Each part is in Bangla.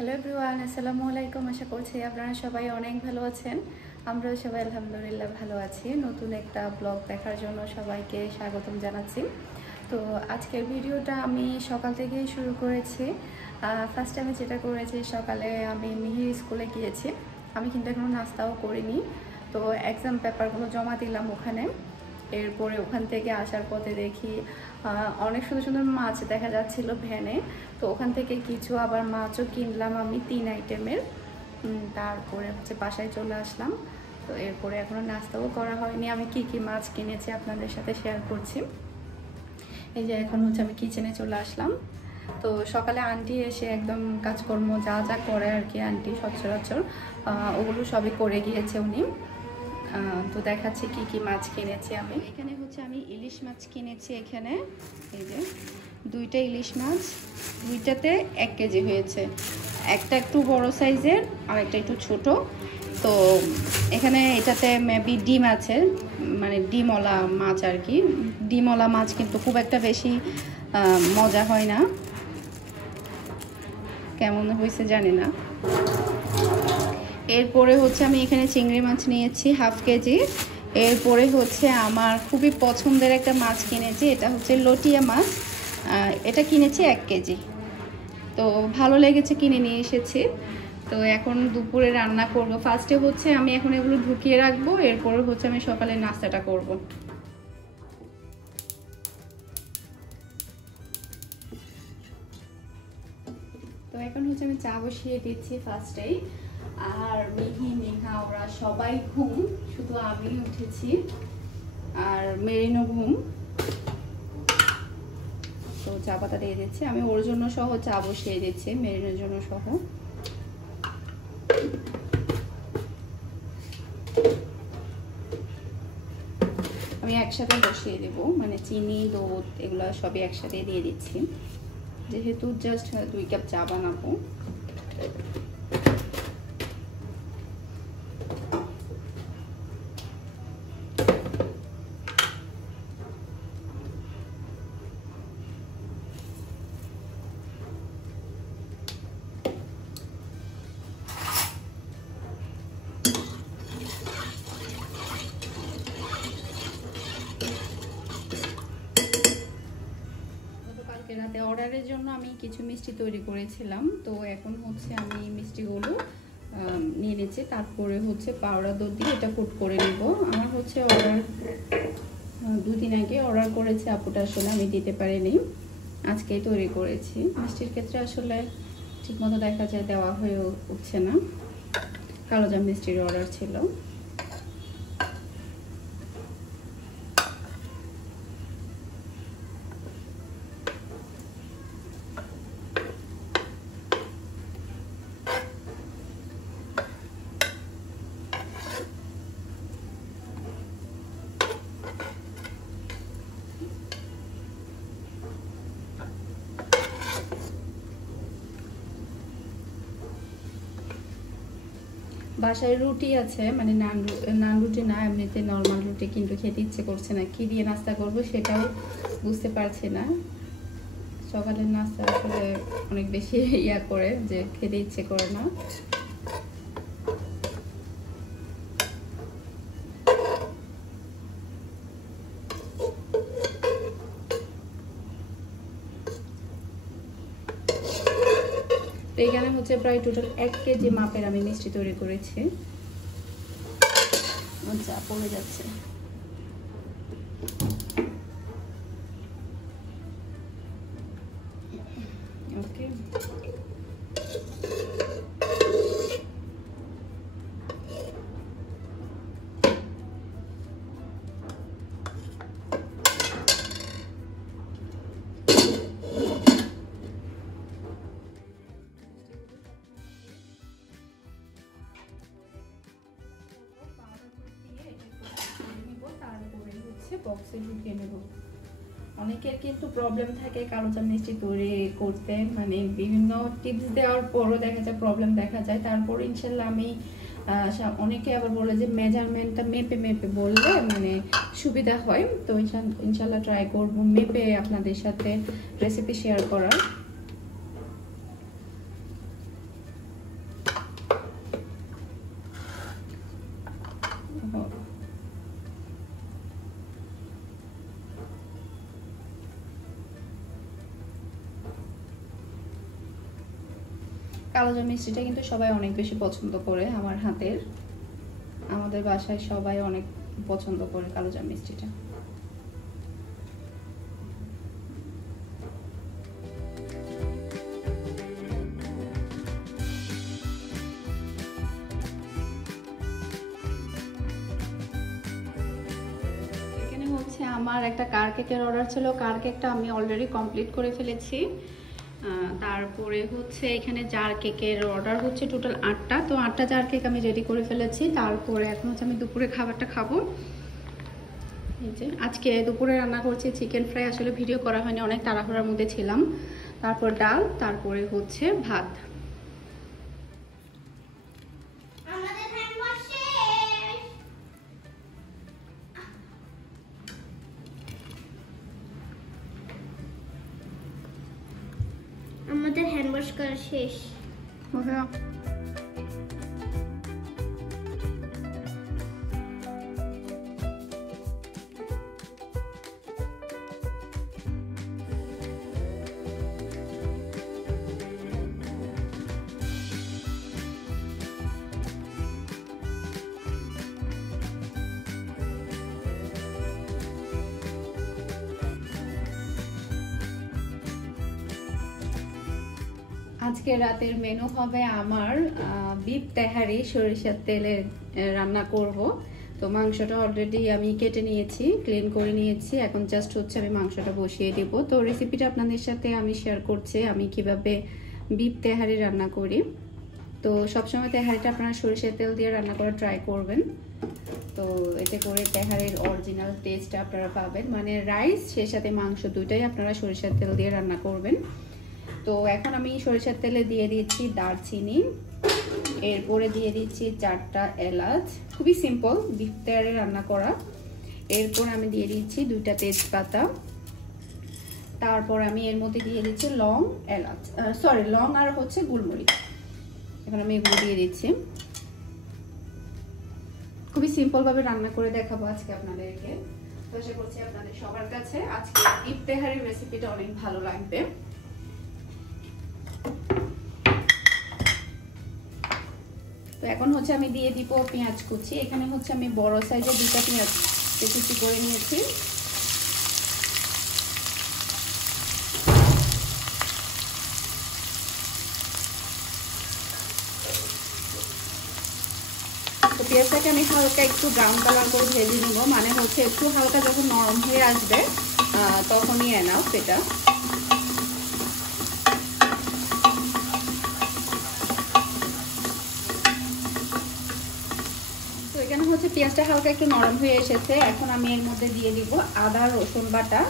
হ্যালো এভরিওয়ান, আসসালামু আলাইকুম। আশা করছি আপনারা সবাই অনেক ভালো আছেন। আমরাও সবাই আলহামদুলিল্লাহ ভালো আছি। নতুন একটা ব্লগ দেখার জন্য সবাইকে স্বাগতম জানাচ্ছি। তো আজকের ভিডিওটা আমি সকাল থেকেই শুরু করেছি। ফার্স্ট আমি যেটা করেছি, সকালে আমি মিহির স্কুলে গিয়েছি। আমি কিন্তু এখনও নাস্তাও করিনি। তো এক্সাম পেপারগুলো জমা দিলাম ওখানে। এরপরে ওখান থেকে আসার পথে দেখি অনেক সুন্দর সুন্দর মাছ দেখা যাচ্ছিল ভ্যানে। তো ওখান থেকে কিছু আবার মাছও কিনলাম আমি 3 আইটেমের। তারপরে বাসায় চলে আসলাম। তো এরপরে এখনও নাস্তাও করা হয়নি। আমি কি মাছ কিনেছি আপনাদের সাথে শেয়ার করছি। এই যে এখন আমি কিচেনে চলে আসলাম। তো সকালে আন্টি এসে একদম কাজকর্ম যা যা করে আর কি, আন্টি সচরাচর ওগুলো সবই করে গিয়েছে উনি। তো দেখাচ্ছি কি মাছ কিনেছি আমি। এখানে আমি ইলিশ মাছ কিনেছি। এখানে এই যে 2টা ইলিশ মাছ, 2টাতে 1 কেজি হয়েছে। একটা একটু বড় সাইজের আর একটা একটু ছোট। তো এখানে এটাতে মেবি ডিম আছে, মানে ডিমওয়ালা মাছ আর কি। ডিমওয়ালা মাছ কিন্তু খুব একটা বেশি মজা হয় না, কেমন হয়েছে জানি না। এরপরে আমি এখানে চিংড়ি মাছ নিয়েছি 1/2 কেজি। এরপরে আমার খুবই পছন্দের একটা মাছ কিনেছি, এটা লটিয়া মাছ। এটা কিনেছি 1 কেজি। তো ভালো লেগেছে, কিনে নিয়ে এসেছি। তো এখন দুপুরে রান্না করব। ফার্স্টে আমি এখন এগুলো ঢুকিয়ে রাখবো, এরপরে আমি সকালে নাস্তাটা করব। তো এখন আমি চা বসিয়ে দিচ্ছি ফার্স্টেই। আর মিহি মিহা ওরা সবাই ঘুম, শুধু আমি উঠেছি আর মেরিনো ঘুম। তো চা পাতা দিয়ে দিচ্ছি, আমি ওর জন্য সহ চা বসিয়ে দিচ্ছি, মেরিনোর জন্য সহ। আমি একসাথে বসিয়ে দেব, মানে চিনি দুধ এগুলো সবই একসাথে দিয়ে দিচ্ছি, যেহেতু জাস্ট 2 কাপ চা বানাবো। রাতে অর্ডারের জন্য আমি কিছু মিষ্টি তৈরি করেছিলাম। তো এখন আমি মিষ্টিগুলো নিয়ে নিচ্ছি, তারপরে পাউডার দুধ দিয়ে এটা কুট করে নিব। আমার অর্ডার 2 দিন আগে অর্ডার করেছে আপুটা, আসলে আমি দিতে পারিনি, আজকেই তৈরি করেছি। মিষ্টির ক্ষেত্রে আসলে ঠিকমতো দেখা যায় দেওয়া হয়ে উঠছে না। কালোজাম মিষ্টির অর্ডার ছিল। বাসায় রুটি আছে, মানে নান রুটি না, এমনিতে নর্মাল রুটি, কিন্তু খেতে ইচ্ছে করছে না। কি দিয়ে নাস্তা করব সেটাও বুঝতে পারছি না। সকালের নাস্তা আসলে অনেক বেশি করে যে খেতে ইচ্ছে করে না। এখানে প্রায় টোটাল 1 কেজি মাপের আমি মিষ্টি তৈরি করেছি। চা পড়ে যাচ্ছে। ওকে, বক্সে ঢুকিয়ে নেব। অনেকের কিন্তু প্রবলেম থাকে কালোজাম মিষ্টি তৈরি করতে, মানে বিভিন্ন টিপস দেওয়ার পরও দেখা যায় প্রবলেম দেখা যায়। তারপর ইনশাল্লাহ আমি অনেকে আবার বলে যে মেজারমেন্টটা মেপে বললে মানে সুবিধা হয়। তো ইনশাল্লাহ ট্রাই করব মেপে আপনাদের সাথে রেসিপি শেয়ার করার। কালোজাম মিষ্টিটা কিন্তু সবাই অনেক বেশি পছন্দ করে আমার হাতের, আমাদের বাসায় সবাই অনেক পছন্দ করে কালোজাম মিষ্টিটা। এখানে হচ্ছে আমার একটা কার কেকের অর্ডার ছিল, কার কেকটা আমি অলরেডি কমপ্লিট করে ফেলেছি। তারপরে হচ্ছে এখানে জার কেকের অর্ডার হচ্ছে টোটাল 8টা, তো 8টা জার কেক আমি রেডি করে ফেলেছি। তারপরে এখন হচ্ছে আমি দুপুরে খাবারটা খাবো। এই যে আজকে দুপুরে রান্না করছি চিকেন ফ্রাই, আসলে ভিডিও করা হয়নি, অনেক তাড়াহুড়ার মধ্যে ছিলাম। তারপর ডাল, তারপরে হচ্ছে ভাত। আমাদের হ্যান্ড ওয়াশ করা শেষ। আজকে রাতের মেনু হবে আমার বিফ তেহারি সরিষার তেলে রান্না করব। তো মাংসটা অলরেডি আমি কেটে নিয়েছি, ক্লিন করে নিয়েছি, এখন জাস্ট হচ্ছে আমি মাংসটা বসিয়ে দেব। তো রেসিপিটা আপনাদের সাথে আমি শেয়ার করছি আমি কিভাবে বিফ তেহারি রান্না করি। তো সবসময় তেহারিটা আপনারা সরিষার তেল দিয়ে রান্না করা ট্রাই করবেন, তো এতে করে তেহারির অরিজিনাল টেস্ট আপনারা পাবেন, মানে রাইস সেই সাথে মাংস দুইটাই আপনারা সরিষার তেল দিয়ে রান্না করবেন। তো এখন আমি সরিষার তেলে দিয়ে দিচ্ছি দারচিনি, এরপরে দিয়ে দিচ্ছি 4টা এলাচ, খুবই সিম্পল বিফ তেহারি রান্না করা। এরপর আমি দিয়ে দিচ্ছি 2টা তেজপাতা, তারপর আমি এর মধ্যে দিয়ে দিচ্ছি লং আর হচ্ছে গোলমরিচ। এখন আমি এগুলো দিয়ে দিচ্ছি, খুবই সিম্পল ভাবে রান্না করে দেখাবো আজকে আপনাদেরকে। তো আশা করছি আপনাদের সবার কাছে আজকে বিফ তেহারির রেসিপিটা অনেক ভালো লাগবে। তো এখন হচ্ছে আমি দিয়ে দিব পেঁয়াজ কুচি। এখানে হচ্ছে আমি বড় সাইজের 2টা পেঁয়াজ কুচি করে নিয়েছি। তো পেঁয়াজটাকে আমি হালকা একটু ব্রাউন কালার করে ভেজে নিব, মানে হচ্ছে একটু হালকা যখন নরম হয়ে আসবে তখনই এনাফ এটা। এখানে হচ্ছে পেঁয়াজটা হালকা একটু নরম হয়ে এসেছে, এখন আমি এর মধ্যে দিয়ে দিব আদা রসুন বাটা।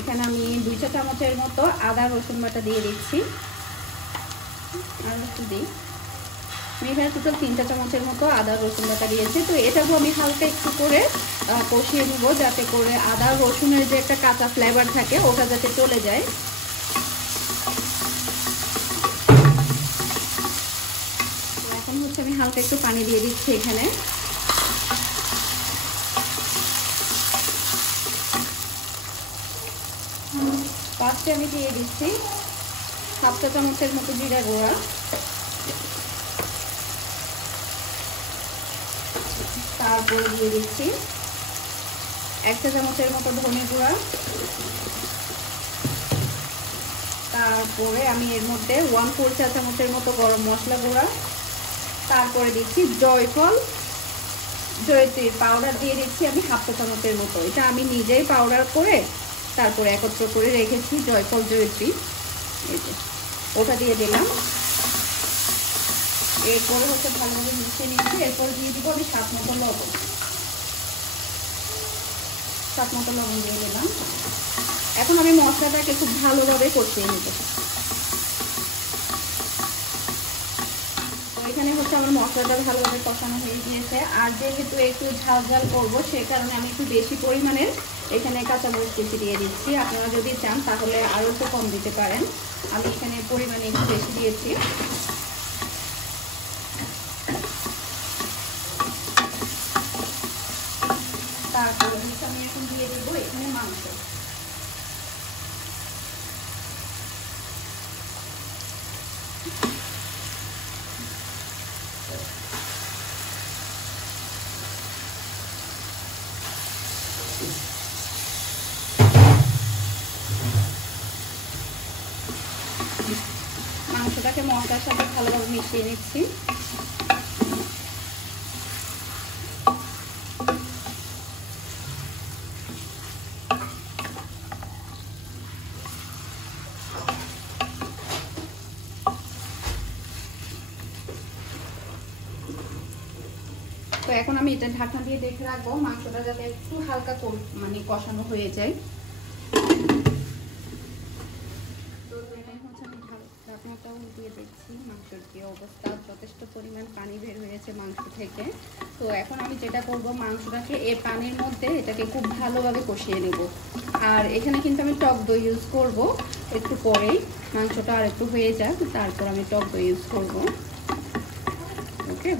এখানে আমি 2 চা চামচের মতো আদা রসুন বাটা দিয়ে দিচ্ছি, আর একটু দিই। আমি এখানে টোটাল 3 চা চামচের মতো আদা রসুন বাটা দিয়েছি। তো এটাকেও আমি হালকা একটু করে কষিয়ে নিব, যাতে করে আদা রসুনের যে একটা কাঁচা ফ্লেভার থাকে ওটা যাতে চলে যায়। এখন হচ্ছে আমি হালকা একটু পানি দিয়ে দিচ্ছি এখানে। ফার্স্টে আমি দিয়ে দিচ্ছি 1/2 চা চামচের মতো জিরা গুঁড়া, তারপরে দিয়ে দিচ্ছি 1 চা চামচের মতো ধনে গুঁড়া, তারপরে আমি এর মধ্যে 1/4 চা চামচের মতো গরম মশলা গুঁড়া, তারপরে দিচ্ছি জয়ত্রীর পাউডার দিয়ে দিচ্ছি আমি 1/2 চা চামচের মতো। এটা আমি নিজেই পাউডার করে তারপরে একত্র করে রেখেছি, জয়ত্রী, এই যে ওটা দিয়ে দিলাম। এরপরে হচ্ছে ভালোভাবে মিশিয়ে নিচ্ছি। এরপর দিয়ে দিব আমি স্বাদ মতো লবণ দিয়ে দিলাম। এখন আমি মশলাটাকে খুব ভালোভাবে কষিয়ে নেব। তো এখানে হচ্ছে আমার মশলাটা ভালোভাবে কষানো হয়ে গিয়েছে, আর যেহেতু একটু ঝাল ঝাল করবো সে কারণে আমি একটু বেশি পরিমাণের এখানে কাঁচামরিচ কুচি দিয়ে দিচ্ছি। আপনারা যদি চান তাহলে আরও একটু কম দিতে পারেন, আমি এখানে পরিমাণে একটু বেশি দিয়েছি। মশলার সাথে ভালোভাবে মিশিয়ে নিচ্ছি। তো এখন আমি এটা ঢাকনা দিয়ে দেখে রাখবো মাংসটা যাতে একটু হালকা মানে কষানো হয়ে যায়। তো এখন হচ্ছে আমি ঢাকনাটাও দিয়ে দেখছি মাংসের কি অবস্থা। যথেষ্ট পরিমাণ পানি বের হয়েছে মাংস থেকে। তো এখন আমি যেটা করব, মাংসটাকে এই পানির মধ্যে এটাকে খুব ভালোভাবে কষিয়ে নেব। আর এখানে কিন্তু আমি টক দই ইউজ করব একটু পরেই। মাংসটা আর একটু হয়ে যাক, তারপর আমি টক দই ইউজ করব। ওকে,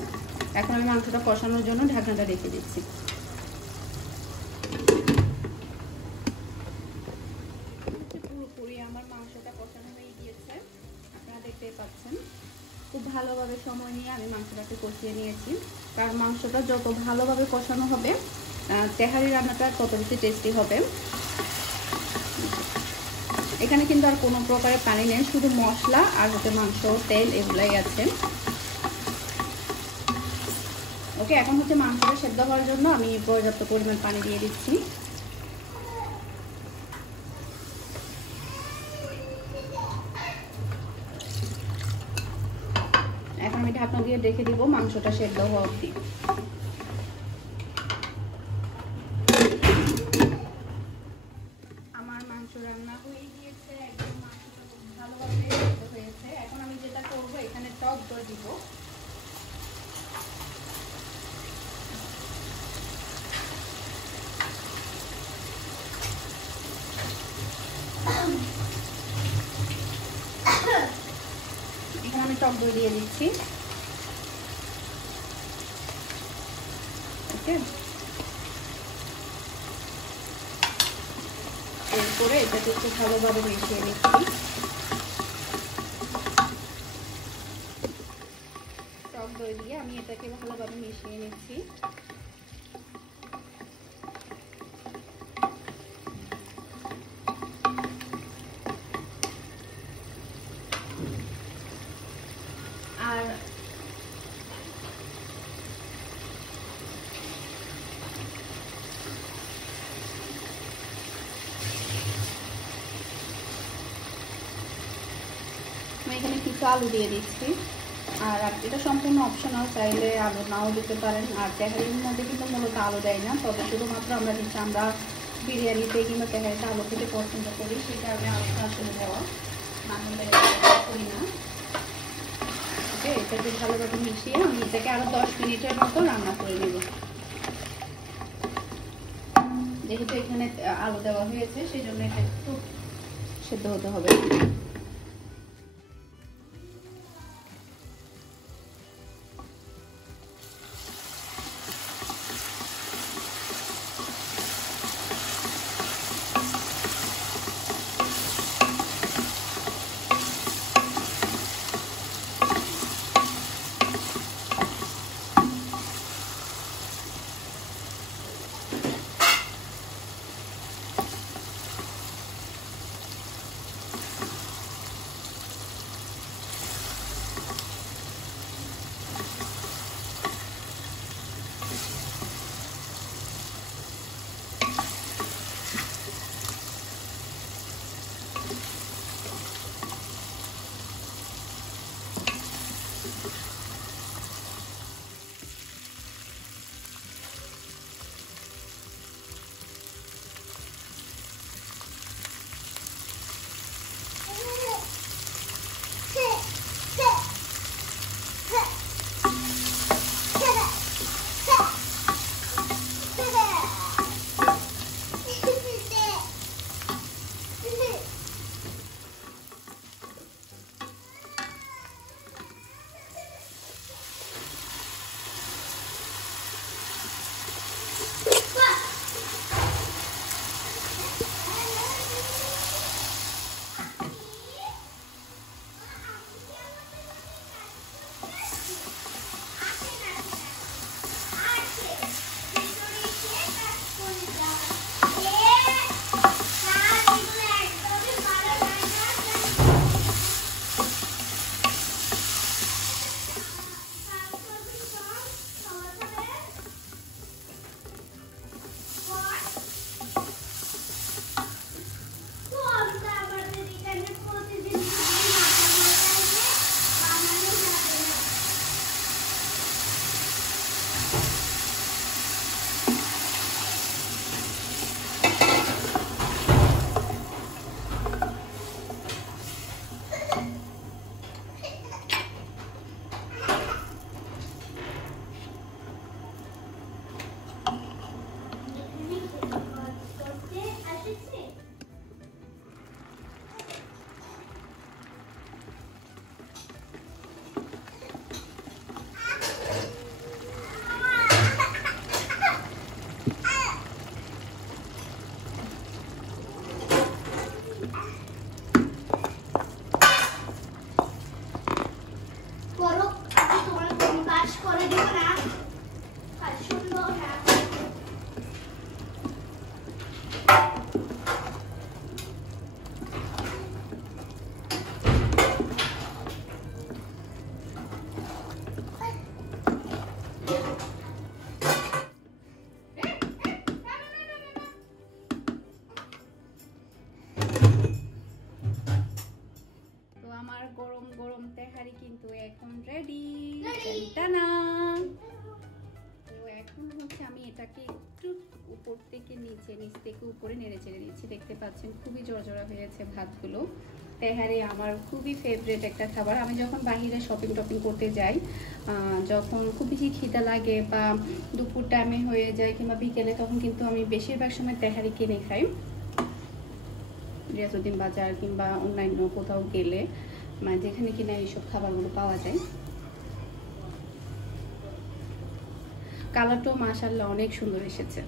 এখন আমি মাংসটা কষানোর জন্য ঢাকনাটা রেখে দিচ্ছি। পুরোপুরি আমার মাংসটা কষানো হয়ে গিয়েছে, আপনারা দেখতেই পাচ্ছেন। খুব ভালোভাবে সময় নিয়ে আমি মাংসটাকে কষিয়ে নিয়েছি, কারণ মাংসটা যত ভালোভাবে কষানো হবে তেহারি রান্নাটা তত বেশি টেস্টি হবে। এখানে কিন্তু আর কোনো প্রকারের পানি নেই, শুধু মশলা আর হচ্ছে মাংস, তেল এগুলাই আছে। ওকে, এখন হচ্ছে মাংসটা সেদ্ধ হওয়ার জন্য আমি পর্যাপ্ত পরিমাণ পানি দিয়ে দিচ্ছি। এখন আমি ঢাকনা দিয়ে রেখে দিব মাংসটা সেদ্ধ হওয়া অবধি। আমার মাংস রান্না হয়ে গিয়েছে, একদম মাংসটা খুব ভালোভাবে সেদ্ধ হয়েছে। এখন আমি যেটা করব, এখানে টক দই দিব। এখানে আমি টক দই দিয়ে দিচ্ছি। ওকে, এরপরে এটাকে একটু ভালোভাবে মিশিয়ে নিচ্ছি। টক দই দিয়ে আমি এটাকে ভালোভাবে মিশিয়ে নিচ্ছি। আর আমি এখানে কিছু আলু দিয়ে দিচ্ছি। আর এটা সম্পূর্ণ অপশনাল, চাইলে আলু নাও দিতে পারেন। আর তেহারির মধ্যে কিন্তু মূলত আলু দেয় না, তবে শুধুমাত্র আমরা বিরিয়ানিতে কিংবা তেহারিতে আলু খেতে পছন্দ করি, সেই কারণে আলুটা আসলে দেওয়া, না হলে করি না। ওকে, এটাকে ভালোভাবে মিশিয়ে আমি এটাকে আরো 10 মিনিটের মতো রান্না করে নেব। যেহেতু এখানে আলু দেওয়া হয়েছে, সেই জন্য এটা একটু সেদ্ধ হতে হবে। তেহারি কিন্তু এখন রেডি। টানা। তো এখন হচ্ছে আমি এটাকে একটু উপর থেকে নিচে, নিচ থেকে উপরে নেড়ে চেড়ে দিচ্ছি। দেখতে পাচ্ছেন খুবই জড়জড়া হয়েছে ভাতগুলো। তেহারি আমার খুবই ফেভারিট একটা খাবার। আমি যখন বাইরে শপিং টপিং করতে যাই, যখন খুব বেশি খিদা লাগে বা দুপুর টাইমে হয়ে যায় কিংবা বিকেলে, তখন কিন্তু আমি বেশিরভাগ সময় তেহারি কিনে খাই। রিয়াজউদ্দিন বাজার কিংবা অন্যান্য কোথাও গেলে, মানে যেখানে কিনা এইসব খাবারগুলো পাওয়া যায়। কালারটাও মাশাআল্লাহ অনেক সুন্দর এসেছে।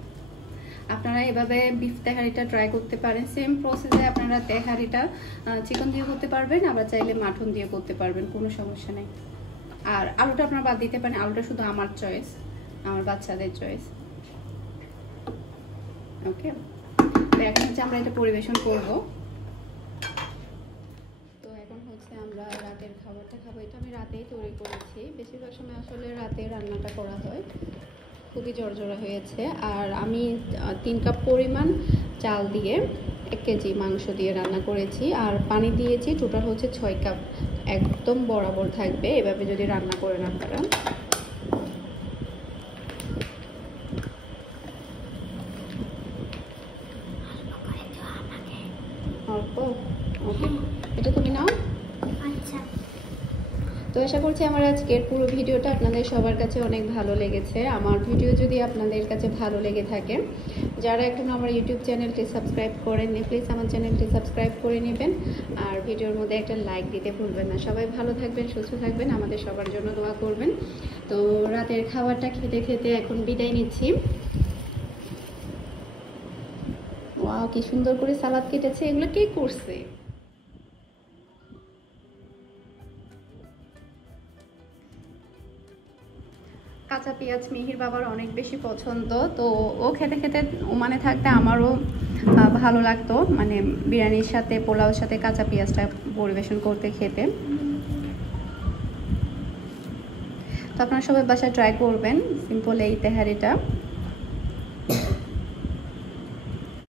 আপনারা এভাবে বিফ তেহারিটা ট্রাই করতে পারেন। সেম প্রসেসে আপনারা তেহারিটা চিকেন দিয়ে করতে পারবেন, আবার চাইলে মাটন দিয়ে করতে পারবেন, কোনো সমস্যা নেই। আর আলুটা আপনারা বাদ দিতে পারেন, আলুটা শুধু আমার চয়েস, আমার বাচ্চাদের চয়েস। ওকে, তো এখন হচ্ছে আমরা এটা পরিবেশন করব। তো এখন হচ্ছে আমরা রাতের খাবারটা খাবো। এটা আমি রাতেই তৈরি করেছি, বেশিরভাগ সময় আসলে রাতে রান্নাটা করা হয়। খুবই জড়জড়া হয়েছে। আর আমি 3 কাপ পরিমাণ চাল দিয়ে 1 কেজি মাংস দিয়ে রান্না করেছি, আর পানি দিয়েছি টোটাল হচ্ছে 6 কাপ। একদম বরাবর থাকবে এভাবে যদি রান্না করেন আপনারা। অল্প, ওকে, এটা তুমি নাও। আচ্ছা, তো আশা করছি আমার আজকের পুরো ভিডিওটা আপনাদের সবার কাছে অনেক ভালো লেগেছে। আমার ভিডিও যদি আপনাদের কাছে ভালো লেগে থাকে, যারা এখনো আমার ইউটিউব চ্যানেলটি সাবস্ক্রাইব করেননি, প্লিজ আমার চ্যানেলটি সাবস্ক্রাইব করে নেবেন। আর ভিডিওর মধ্যে একটা লাইক দিতে ভুলবেন না। সবাই ভালো থাকবেন, সুস্থ থাকবেন, আমাদের সবার জন্য দোয়া করবেন। তো রাতের খাবারটা খেতে খেতে এখন বিদায় নিচ্ছি। ওয়াও, কি সুন্দর করে সালাদ কেটেছে। এগুলো কে করছে? কাঁচা পেঁয়াজ মিহির বাবার অনেক বেশি পছন্দ। তো ও খেতে খেতে ওমানে থাকতে আমারও ভালো লাগতো, মানে বিরিয়ানির সাথে পোলাওর সাথে কাঁচা পেঁয়াজটা পরিবেশন করতে, খেতে। তো আপনারা সবাই বাসায় ট্রাই করবেন সিম্পল এই তেহারিটা।